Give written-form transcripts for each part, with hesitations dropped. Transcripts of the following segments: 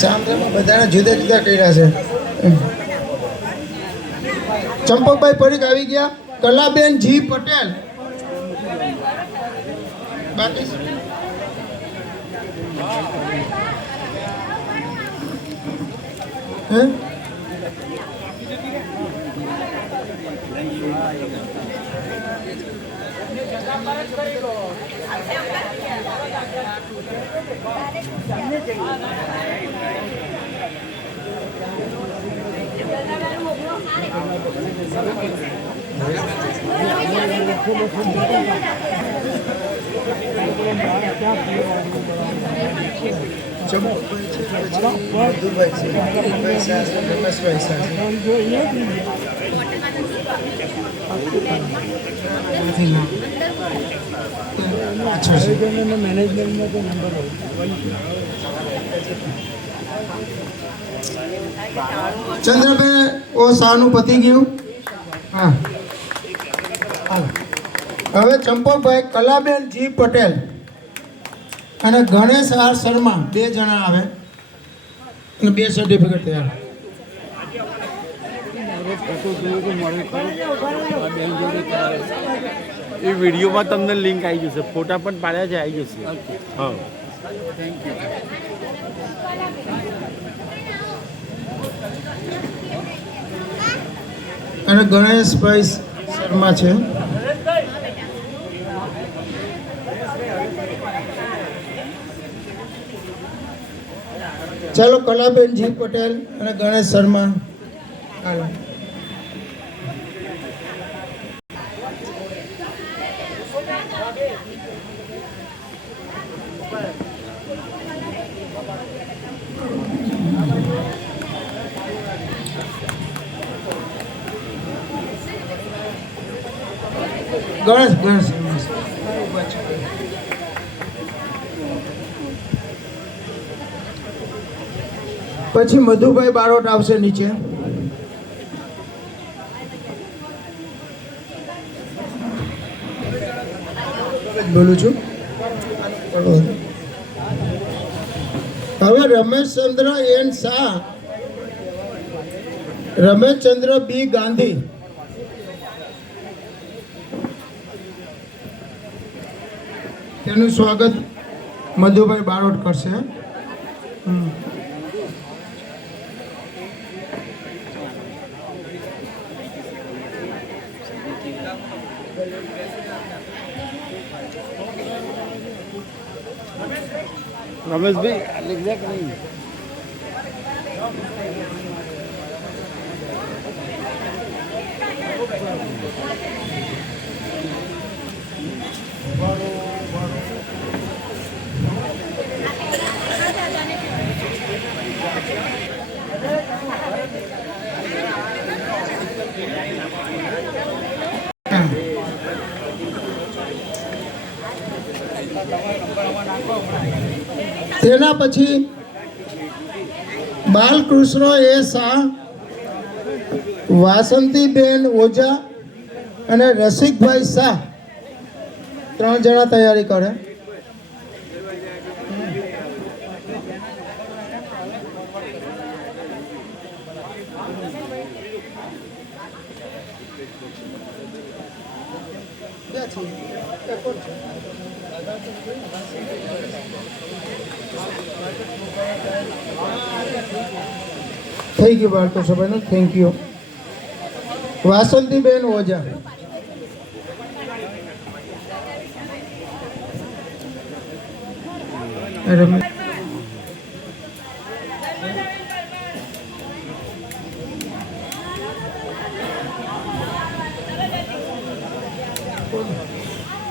સાંભળામાં બધાના જુદા જુદા કર્યા છે. ચંપકભાઈ પરીખ આવી ગયા. કલાબેન જી પટેલ બાકી હે ચંદ્રભાઈ ઓ શાહનું પતી ગયું. હા હવે ચંપકભાઈ કલાબેન જી પટેલ અને ગણેશ આર શર્મા 2 જણા આવે અને 2 સર્ટિફિકેટ તૈયાર. એ વિડીયોમાં તમને લિંક આવી જશે, ફોટા પણ પાડ્યા છે, આવી જશે. હા થેન્ક યુ. અને ગણેશભાઈ શર્મા છે. ચાલો કલાબેન જી પટેલ અને ગણેશ શર્મા હાલો. ગણેશ ગણેશ પછી મધુભાઈ બારોટ આવશે નીચે. બોલું છું. હવે રમેશચંદ્ર એન શાહ, રમેશચંદ્ર બી ગાંધી, તેનું સ્વાગત મધુભાઈ બારોટ કરશે. રમેશભાઈ એક્ઝેક્ટ નહીં. તેના પછી બાલકૃષ્ણ એ શાહ, વાસંતીબેન ઓઝા અને રસિકભાઈ શાહ 3 જણા તૈયારી કરે. થઈ ગયું બાળકો સભાનું. Thank you. વાસંતીબેન ઓઝા.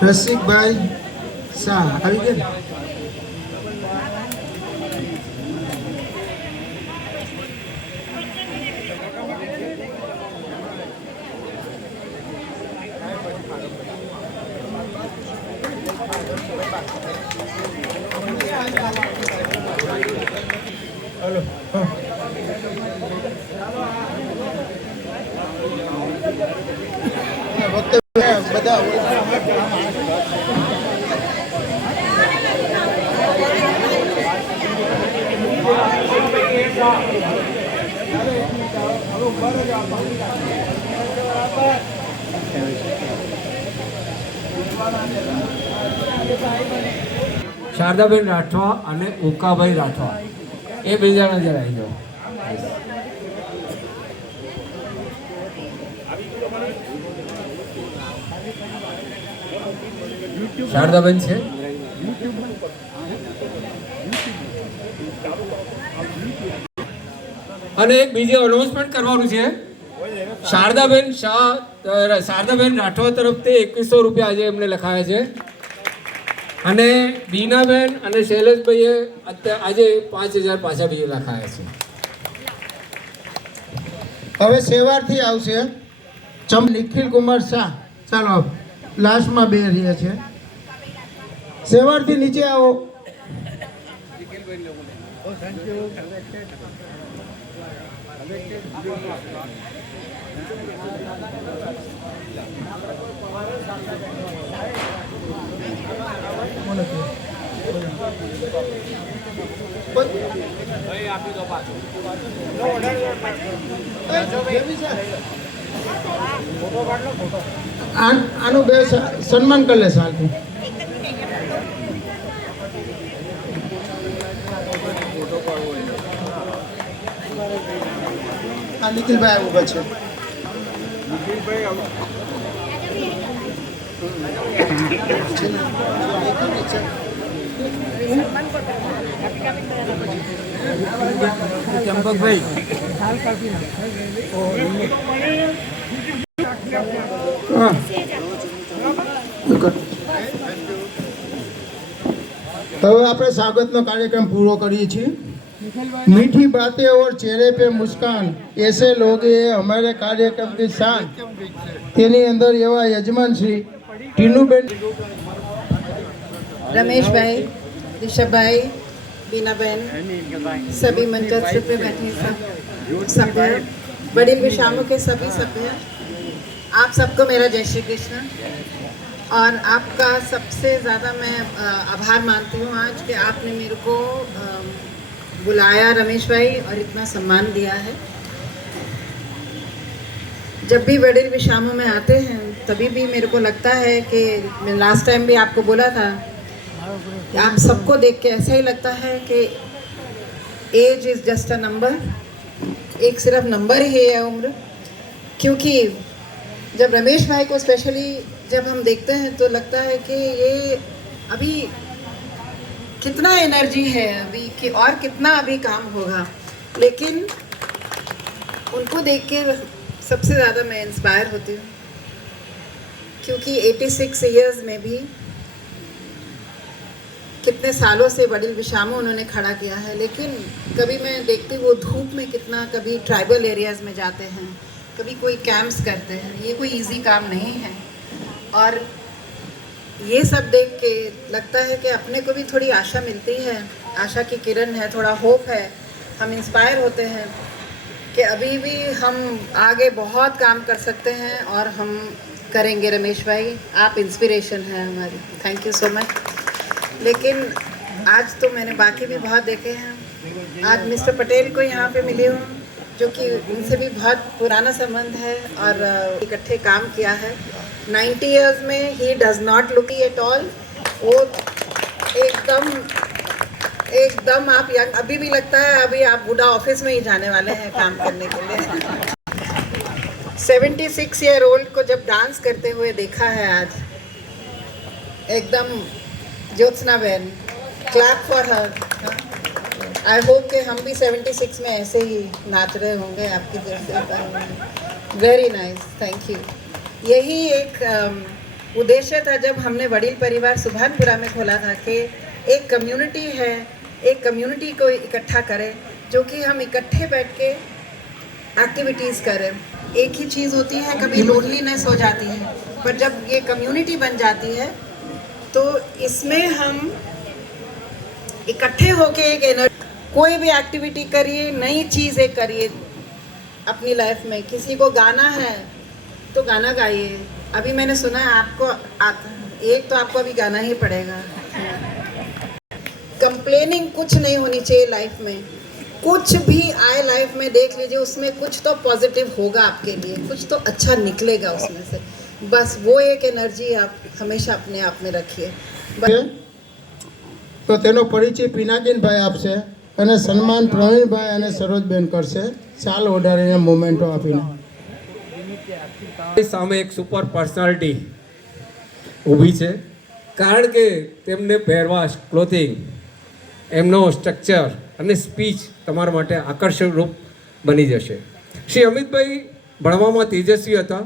રસિકભાઈ શાહ આવી ગયા. हेलो બધા શારદાબેન રાઠવા અને ઉકાભાઈ રાઠવા એ બે જણા જરા આવી જાઓ. શારદાબેન છે. અને એક બીજી અનાઉન્સમેન્ટ કરવાનું છે. શારદાબેન શારદાબેન રાઠવા તરફથી 2100 રૂપિયા આજે એમને લખાયા છે. અને બીનાબેન અને શૈલેષભાઈએ આજે 5000 પાછા બીજે લખાયા છે. હવે સેવારથી આવશે નિખિલ કુમાર શાહ. ચાલો લાસ્ટમાં બે રહ્યા છે. સેવારથી નીચે આવો. આનું બે સન્માન કરી લે સાલથી. આ નિખિલભાઈ ઉભા છે. ચંપકભાઈ હા. હવે આપણે સ્વાગતનો કાર્યક્રમ પૂરો કરીએ છીએ. मीठी बातें और चेहरे पे मुस्कान ऐसे लोग हैं हमारे कार्यक्रम की शान. तेनी अंदर एवा यजमान श्री टीनूबेन, रमेश भाई, ऋषभ भाई, बीना बहन, सभी मंचस्थ पे बैठे सब सभ्य, वडील विशामों के सभी सभ्य, आप सबको मेरा जय श्री कृष्ण. और आपका सबसे ज़्यादा मैं आभार मानती हूँ आज कि आपने मेरे को बुलाया रमेश भाई और इतना सम्मान दिया है. जब भी वडील विशामों में आते हैं तभी भी मेरे को लगता है कि मैं लास्ट टाइम भी आपको बोला था कि आप सबको देख के ऐसा ही लगता है कि age is just a number. एक सिर्फ नंबर ही है उम्र. क्योंकि जब रमेश भाई को स्पेशली जब हम देखते हैं तो लगता है कि ये अभी कितना एनर्जी है अभी कि और कितना अभी काम होगा. लेकिन उनको देख के सबसे ज़्यादा मैं इंस्पायर होती हूँ. क्योंकि 86 इयर्स में भी कितने सालों से वडील विशामो उन्होंने खड़ा किया है. लेकिन कभी मैं देखती हूँ वो धूप में कितना, कभी ट्राइबल एरियाज़ में जाते हैं, कभी कोई कैंप्स करते हैं. ये कोई इजी काम नहीं है. और ये सब देख के लगता है कि अपने को भी थोड़ी आशा मिलती है, आशा की किरण है, थोड़ा होप है. हम इंस्पायर होते हैं कि अभी भी हम आगे बहुत काम कर सकते हैं और हम करेंगे. रमेश भाई आप इंस्पिरेशन हैं हमारी. Thank you so much. लेकिन आज तो मैंने बाकी भी बहुत देखे हैं. आज मिस्टर पटेल को यहाँ पे मिली हूँ जो कि उनसे भी बहुत पुराना संबंध है और इकट्ठे काम किया है. 90 इयर्स में he does not look at all. वो एकदम आप यंग, अभी भी लगता है अभी आप बूढ़ा ऑफिस में ही जाने वाले हैं काम करने के लिए. 76 ईयर ओल्ड को जब डांस करते हुए देखा है आज, एकदम ज्योत्सना बहन, clap for her. I hope कि हम भी 76 में ऐसे ही नाच रहे होंगे आपकी जैसे. Very nice, thank you. यही एक उद्देश्य था जब हमने वडील परिवार सुभानपुरा में खोला था कि एक कम्युनिटी है, एक कम्युनिटी को इकट्ठा करें जो कि हम इकट्ठे बैठ के एक्टिविटीज़ करें. एक ही चीज़ होती है, कभी लोनलीनेस हो जाती है, पर जब ये कम्युनिटी बन जाती है तो इसमें हम इकट्ठे होके एक एनर्जी, कोई भी एक्टिविटी करिए, नई चीज़ें करिए अपनी लाइफ में. किसी को गाना है तो गाना गाइए. अभी मैंने सुना है आपको एक तो आपको अभी गाना ही पड़ेगा. कंप्लेनिंग कुछ नहीं होनी चाहिए लाइफ में. कुछ भी आए लाइफ में देख लीजिए, उसमें कुछ तो पॉजिटिव होगा आपके लिए, कुछ तो अच्छा निकलेगा उसमें से। बस वो एक एनर्जी आप हमेशा अपने आप में रखिए। તો તેનો પરિચય પિનાકીનભાઈ આપશે અને સન્માન પ્રવીણભાઈ અને સરોજબેન કરશે ચાલ ઓઢાડીને મોમેન્ટો આપીને. સામે એક સુપર પર્સનાલિટી ઊભી છે, કારણ કે તેમને પહેરવાશ, ક્લોથિંગ, એમનો સ્ટ્રક્ચર અને સ્પીચ તમારા માટે આકર્ષક રૂપ બની જશે. શ્રી અમિતભાઈ ભણવામાં તેજસ્વી હતા.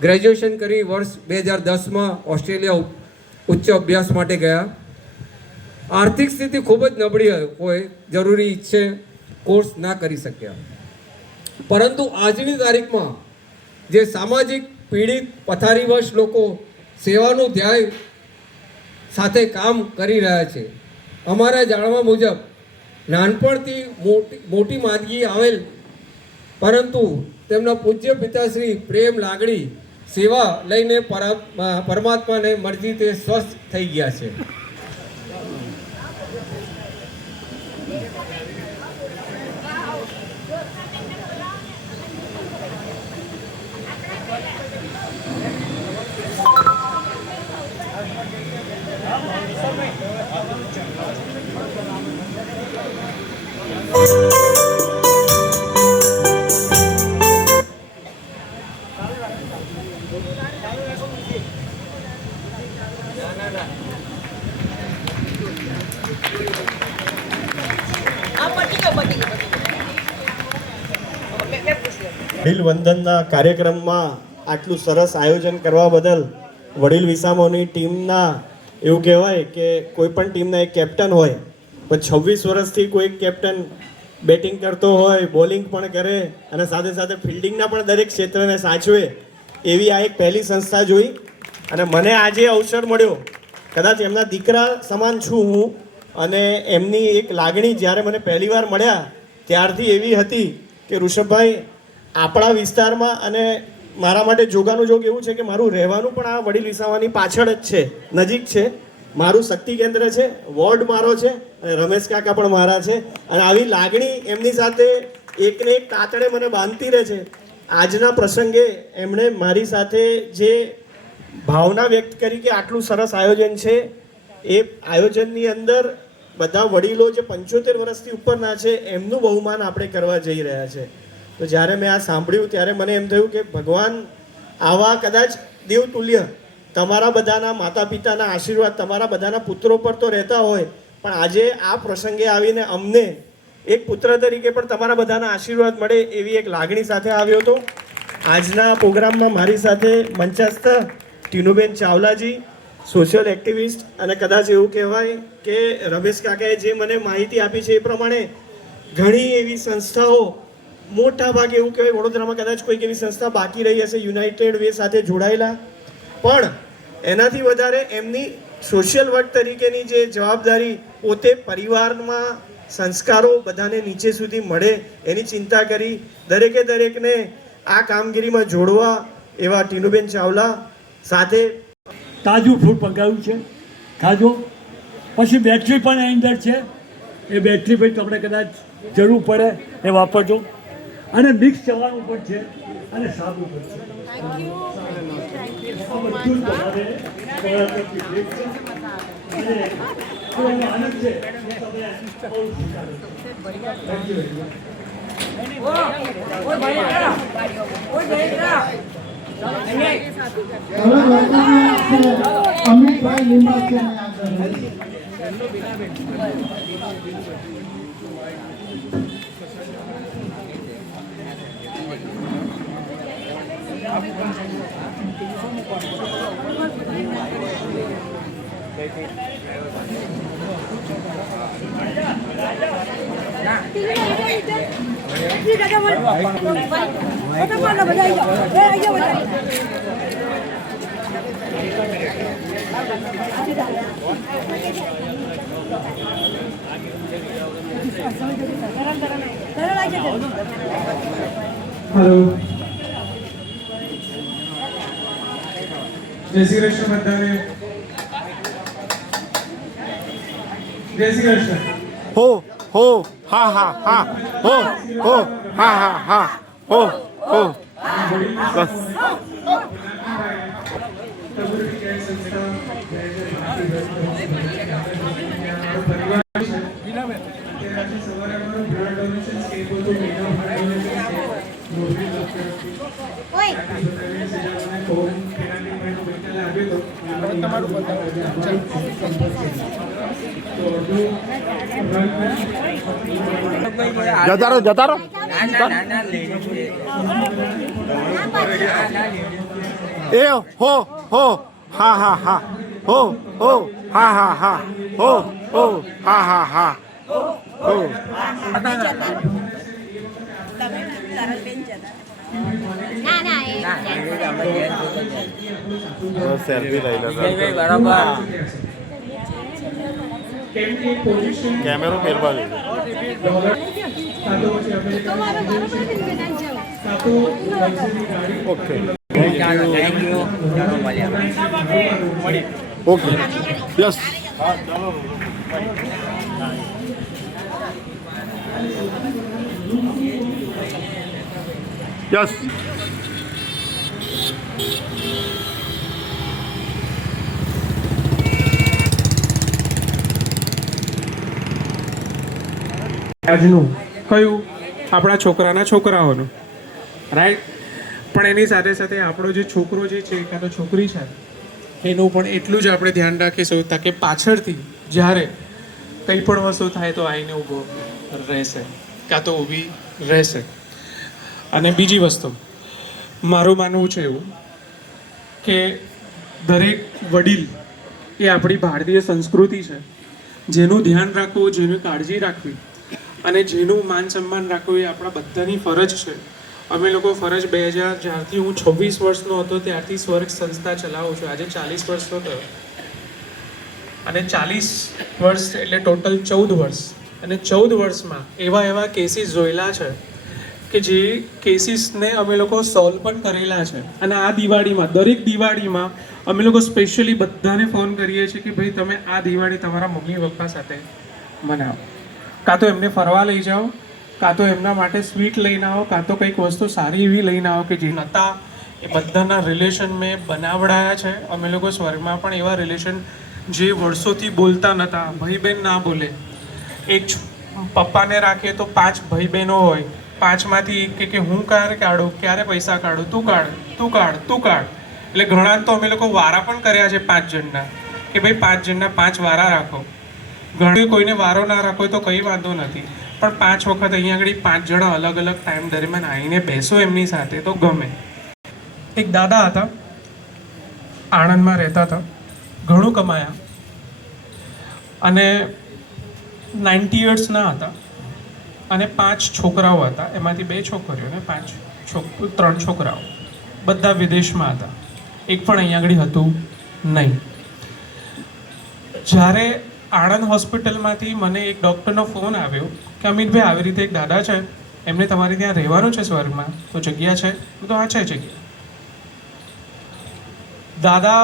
ગ્રેજ્યુએશન કરી વર્ષ 2010માં ઓસ્ટ્રેલિયા ઉચ્ચ અભ્યાસ માટે ગયા. આર્થિક સ્થિતિ ખૂબ જ નબળી હોય, જરૂરી ઈચ્છે કોર્સ ના કરી શક્યા, પરંતુ આજની તારીખમાં જે સામાજિક પીડિત પથારીવશ લોકો સેવાનું ધ્યેય સાથે કામ કરી રહ્યા છે. અમારા જાણવા મુજબ નાનપણથી મોટી માંદગી આવેલ, પરંતુ તેમના પૂજ્ય પિતાશ્રી પ્રેમ, લાગણી, સેવા લઈને પરમાત્માને મરજી તે સ્વસ્થ થઈ ગયા છે. વડીલ વંદનના કાર્યક્રમમાં આટલું સરસ આયોજન કરવા બદલ વડીલ વિસામોની ટીમના એવું કહેવાય કે કોઈ પણ ટીમના એક કેપ્ટન હોય, પણ 26 વર્ષથી કોઈ કેપ્ટન બેટિંગ કરતો હોય, બોલિંગ પણ કરે અને સાથે સાથે ફિલ્ડિંગના પણ દરેક ક્ષેત્રને સાચવે, એવી આ એક પહેલી સંસ્થા જોઈ. અને મને આજે અવસર મળ્યો, કદાચ એમના દીકરા સમાન છું હું, અને એમની એક લાગણી જ્યારે મને પહેલીવાર મળ્યા ત્યારથી એવી હતી કે ઋષભભાઈ આપણા વિસ્તારમાં અને મારા માટે જોગાનું જોગ એવું છે કે મારું રહેવાનું પણ આ વડીલ વિસાવાની પાછળ જ છે, નજીક છે. મારું શક્તિ કેન્દ્ર છે, વોર્ડ મારો છે અને રમેશ કાકા પણ મારા છે. અને આવી લાગણી એમની સાથે એકને એક તાતડે મને બાંધતી રહે છે. આજના પ્રસંગે એમણે મારી સાથે જે ભાવના વ્યક્ત કરી કે આટલું સરસ આયોજન છે, એ આયોજનની અંદર બધા વડીલો જે 75 વર્ષથી ઉપરના છે એમનું બહુમાન આપણે કરવા જઈ રહ્યા છે. તો જ્યારે મેં આ સાંભળ્યું ત્યારે મને એમ થયું કે ભગવાન આવા કદાચ દેવતુલ્ય તમારા બધાના માતા પિતાના આશીર્વાદ તમારા બધાના પુત્રો પર તો રહેતા હોય, પણ આજે આ પ્રસંગે આવીને અમને એક પુત્ર તરીકે પણ તમારા બધાના આશીર્વાદ મળે એવી એક લાગણી સાથે આવ્યો હતો. આજના પ્રોગ્રામમાં મારી સાથે મંચસ્થ ટીનુબેન ચાવલાજી, સોશિયલ એક્ટિવિસ્ટ, અને કદાચ એવું કહેવાય કે રમેશ કાકાએ જે મને માહિતી આપી છે એ પ્રમાણે ઘણી એવી સંસ્થાઓ, મોટા ભાગે એવું કહેવાય વડોદરામાં કદાચ કોઈક એવી સંસ્થા બાકી રહી હશે યુનાઇટેડ વે સાથે જોડાયેલા, પણ એનાથી વધારે એમની સોશિયલ વર્ક તરીકેની જે જવાબદારી, પોતે પરિવારમાં સંસ્કારો બધાને નીચે સુધી મળે એની ચિંતા કરી દરેકને આ કામગીરીમાં જોડવા એવા ટીનુબેન ચાવલા સાથે તાજું ફ્રૂટ પકાવ્યું છે, ખાજો. પછી બેટરી પણ એની અંદર છે, એ બેટરી ભાઈ તમને કદાચ જરૂર પડે એ વાપરજો. અને મિક્સ ચવાનું પણ છે અને સાબુ પણ છે. આનંદ છે. અમિતભાઈ લીંબાચિયાને આગળ હેલો, જય શ્રી કૃષ્ણ બધાને. જય શ્રી કૃષ્ણ. હો હા હા હા હો હો હા હા હા હો હો બસ કમ્યુનિટી કેર સંસ્થા અત્યારે આજે સવારે અમારો બ્લડ ડોનેશન કેમ્પ હતો મહિનો blood donation camp rotary club તરફથી બધાને સેજાઓને ફોર્મ પેનાલ્ટી પોઈન્ટ ગઈકાલે આવ્યો હતો તમારું તો અડધું જતા રહો એ હો હો હા હા હા હો હો હા હા હા હો હો હા હા હા હો સેલ્ફી લઈ લો કેમ્પની એક પોઝિશન કેમેરો ફેરવા દે કાતો પછી અમેરિકન કાતો લક્ઝરી ગાડી okay thank okay yes yes આજનું કયું આપણા છોકરાના છોકરાઓનું રાઈટ પણ એની સાથે સાથે આપણો જે છોકરો જે છે કાં તો છોકરી છે એનું પણ એટલું જ આપણે ધ્યાન રાખીશું તાકે પાછળથી જ્યારે કંઈ પણ વસ્તુ થાય તો આવીને ઊભો રહેશે કાં તો ઊભી રહેશે. અને બીજી વસ્તુ મારું માનવું છે એવું કે દરેક વડીલ એ આપણી ભારતીય સંસ્કૃતિ છે, જેનું ધ્યાન રાખવું, જેની કાળજી રાખવી અને જેનું માન સન્માન રાખવું એ આપણા બધાની ફરજ છે. અમે લોકો ફરજ 2000 જ્યારથી હું 26 વર્ષનો હતો ત્યારથી સ્વર્ગ સંસ્થા ચલાવું છું. આજે 40 વર્ષનો થયો અને 40 વર્ષ એટલે ટોટલ 14 વર્ષ અને 14 વર્ષમાં એવા કેસીસ જોયેલા છે કે જે કેસીસને અમે લોકો સોલ્વ પણ કરેલા છે. અને આ દિવાળીમાં દરેક દિવાળીમાં અમે લોકો સ્પેશિયલી બધાને ફોન કરીએ છીએ કે ભાઈ તમે આ દિવાળી તમારા મમ્મી પપ્પા સાથે મનાવો, કાં તો એમને ફરવા લઈ જાઓ, કાં તો એમના માટે સ્વીટ લઈને આવો, કાં તો કંઈક વસ્તુ સારી એવી લઈને આવો કે જે નહોતા એ બધાના રિલેશન મેં બનાવડાયા છે. અમે લોકો સ્વર્ગમાં પણ એવા રિલેશન જે વર્ષોથી બોલતા નહોતા, ભાઈ બહેન ના બોલે, એક પપ્પાને રાખીએ તો 5 ભાઈ બહેનો હોય, 5માંથી એક કે હું ક્યારે કાઢું, ક્યારે પૈસા કાઢું, તું કાઢ તું કાઢ તું કાઢ. એટલે ઘણા તો અમે લોકો વારા પણ કર્યા છે 5 જણના કે ભાઈ 5 જણના 5 વારા રાખો. ઘણી કોઈને વારો ના રાખો તો કંઈ વાંધો નથી, પણ 5 વખત અહીંયા આગળ 5 જણા અલગ અલગ ટાઈમ દરમિયાન આવીને બેસો એમની સાથે તો ગમે. એક દાદા હતા, આણંદમાં રહેતા હતા, ઘણું કમાયા અને 90 યર્સના હતા અને 5 છોકરાઓ હતા, એમાંથી 2 છોકરીઓ અને 3 છોકરાઓ. બધા વિદેશમાં હતા, એક પણ અહીંયા આગળ હતું નહીં. જ્યારે આણંદ હોસ્પિટલમાંથી મને એક ડૉક્ટરનો ફોન આવ્યો કે અમિતભાઈ આવી રીતે એક દાદા છે, એમને તમારે ત્યાં રહેવાનું છે સ્વર્ગમાં, તો જગ્યા છે? તો હા છે જગ્યા. દાદા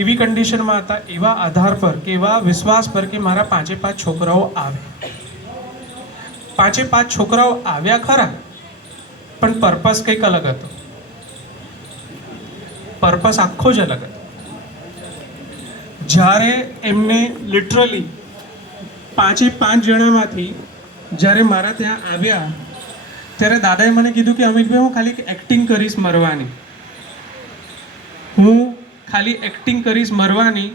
એવી કન્ડિશનમાં હતા, એવા આધાર પર કે એવા વિશ્વાસ પર કે મારા 5 છોકરાઓ આવે. 5 છોકરાઓ આવ્યા ખરા, પણ પર્પસ કંઈક અલગ હતો. પર્પસ આખો જ અલગ હતો. જ્યારે એમને લિટરલી 5 જણામાંથી જ્યારે મારા ત્યાં આવ્યા ત્યારે દાદાએ મને કીધું કે અમિતભાઈ હું ખાલી એક્ટિંગ કરીશ મરવાની, હું ખાલી એક્ટિંગ કરીશ મરવાની,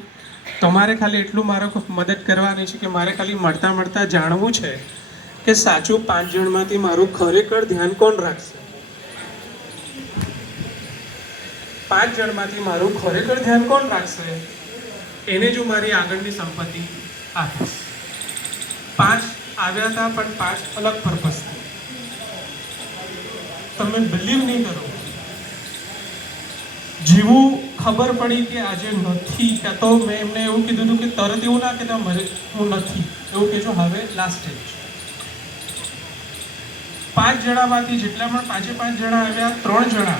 તમારે ખાલી એટલું મારો મદદ કરવાની છે કે મારે ખાલી મળતા જાણવું છે કે સાચું 5 જણમાંથી મારું ખરેખર ધ્યાન કોણ રાખશે. 5 જણમાંથી મારું ખરેખર ધ્યાન કોણ રાખશે એને જો મારી આગળની સંપત્તિ આપીશ. 5 આવ્યા હતા પણ 5 અલગ પર્પસ. તમે બિલીવ નહીં કરો, જેવું ખબર પડી કે આજે નથી, કાં તો મેં એમને એવું કીધું હતું કે તરત એવું ના કહેતા મરે હું નથી, એવું કહેજો હવે લાસ્ટ સ્ટેજ. 5 જણામાંથી જેટલા પણ 5 જણા આવ્યા, 3 જણા